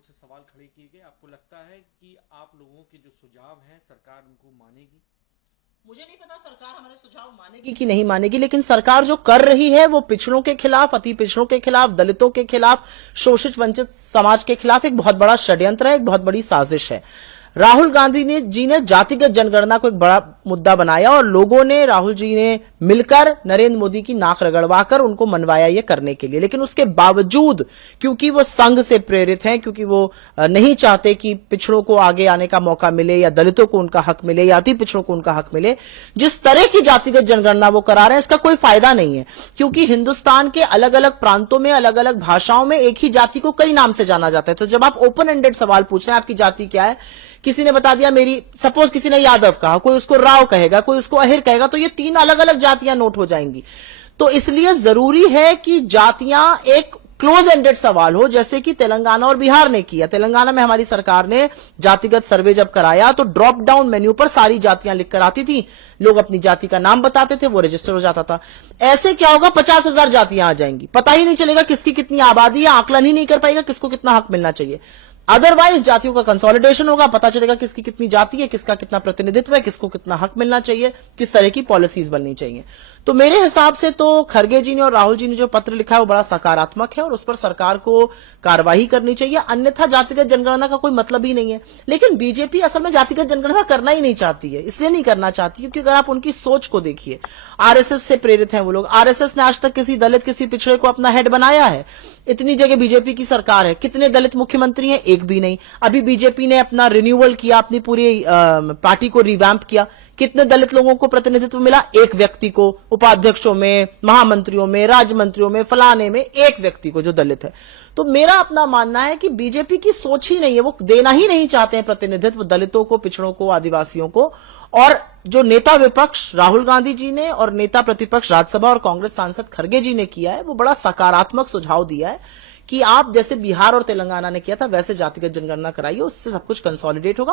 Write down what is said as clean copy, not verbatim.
ओर से सवाल खड़े किए गए, आपको लगता है कि आप लोगों के जो सुझाव हैं सरकार उनको मानेगी? मुझे नहीं पता सरकार हमारे सुझाव मानेगी कि नहीं मानेगी, लेकिन सरकार जो कर रही है वो पिछड़ों के खिलाफ, अति पिछड़ों के खिलाफ, दलितों के खिलाफ, शोषित वंचित समाज के खिलाफ एक बहुत बड़ा षड्यंत्र है, एक बहुत बड़ी साजिश है। राहुल गांधी जी ने जातिगत जनगणना को एक बड़ा मुद्दा बनाया और लोगों ने, राहुल जी ने मिलकर नरेंद्र मोदी की नाक रगड़वाकर उनको मनवाया ये करने के लिए। लेकिन उसके बावजूद, क्योंकि वो संघ से प्रेरित हैं, क्योंकि वो नहीं चाहते कि पिछड़ों को आगे आने का मौका मिले या दलितों को उनका हक मिले या अति पिछड़ों को उनका हक मिले, जिस तरह की जातिगत जनगणना वो करा रहे हैं इसका कोई फायदा नहीं है। क्योंकि हिंदुस्तान के अलग अलग प्रांतों में, अलग अलग भाषाओं में एक ही जाति को कई नाम से जाना जाता है। तो जब आप ओपन एंडेड सवाल पूछ रहे हैं आपकी जाति क्या है, किसी ने बता दिया मेरी, सपोज किसी ने यादव कहा, कोई उसको राव कहेगा, कोई उसको अहिर कहेगा, तो ये तीन अलग अलग जातियां नोट हो जाएंगी। तो इसलिए जरूरी है कि जातियां एक क्लोज एंडेड सवाल हो, जैसे कि तेलंगाना और बिहार ने किया। तेलंगाना में हमारी सरकार ने जातिगत सर्वे जब कराया तो ड्रॉप डाउन मेन्यू पर सारी जातियां लिखकर आती थी, लोग अपनी जाति का नाम बताते थे, वो रजिस्टर हो जाता था। ऐसे क्या होगा, 50,000 जातियां आ जाएंगी, पता ही नहीं चलेगा किसकी कितनी आबादी है, आकलन ही नहीं कर पाएगा किसको कितना हक मिलना चाहिए। अदरवाइज जातियों का कंसोलिडेशन होगा, पता चलेगा किसकी कितनी जाति है, किसका कितना प्रतिनिधित्व है, किसको कितना हक मिलना चाहिए, किस तरह की पॉलिसीज बननी चाहिए। तो मेरे हिसाब से तो खरगे जी ने और राहुल जी ने जो पत्र लिखा है वो बड़ा सकारात्मक है और उस पर सरकार को कार्रवाई करनी चाहिए, अन्यथा जातिगत जनगणना का कोई मतलब ही नहीं है। लेकिन बीजेपी असल में जातिगत जनगणना करना ही नहीं चाहती है, इसलिए नहीं करना चाहती क्योंकि अगर आप उनकी सोच को देखिए, आरएसएस से प्रेरित हैं वो लोग। आरएसएस ने आज तक किसी दलित, किसी पिछड़े को अपना हेड बनाया है? इतनी जगह बीजेपी की सरकार है, कितने दलित मुख्यमंत्री हैं? एक भी नहीं। अभी बीजेपी ने अपना रिन्यूअल किया, अपनी पूरी पार्टी को रिवैम्प किया, कितने दलित लोगों को प्रतिनिधित्व मिला? एक व्यक्ति को, उपाध्यक्षों में, महामंत्रियों में, राज्य मंत्रियों में, फलाने में, एक व्यक्ति को जो दलित है। तो मेरा अपना मानना है कि बीजेपी की सोच ही नहीं है, वो देना ही नहीं चाहते हैं प्रतिनिधित्व दलितों को, पिछड़ों को, आदिवासियों को। और जो नेता विपक्ष राहुल गांधी जी ने और नेता प्रतिपक्ष राज्यसभा और कांग्रेस सांसद खरगे जी ने किया है वो बड़ा सकारात्मक सुझाव दिया है कि आप जैसे बिहार और तेलंगाना ने किया था वैसे जातिगत जनगणना कराइए, उससे सब कुछ कंसोलिडेट होगा।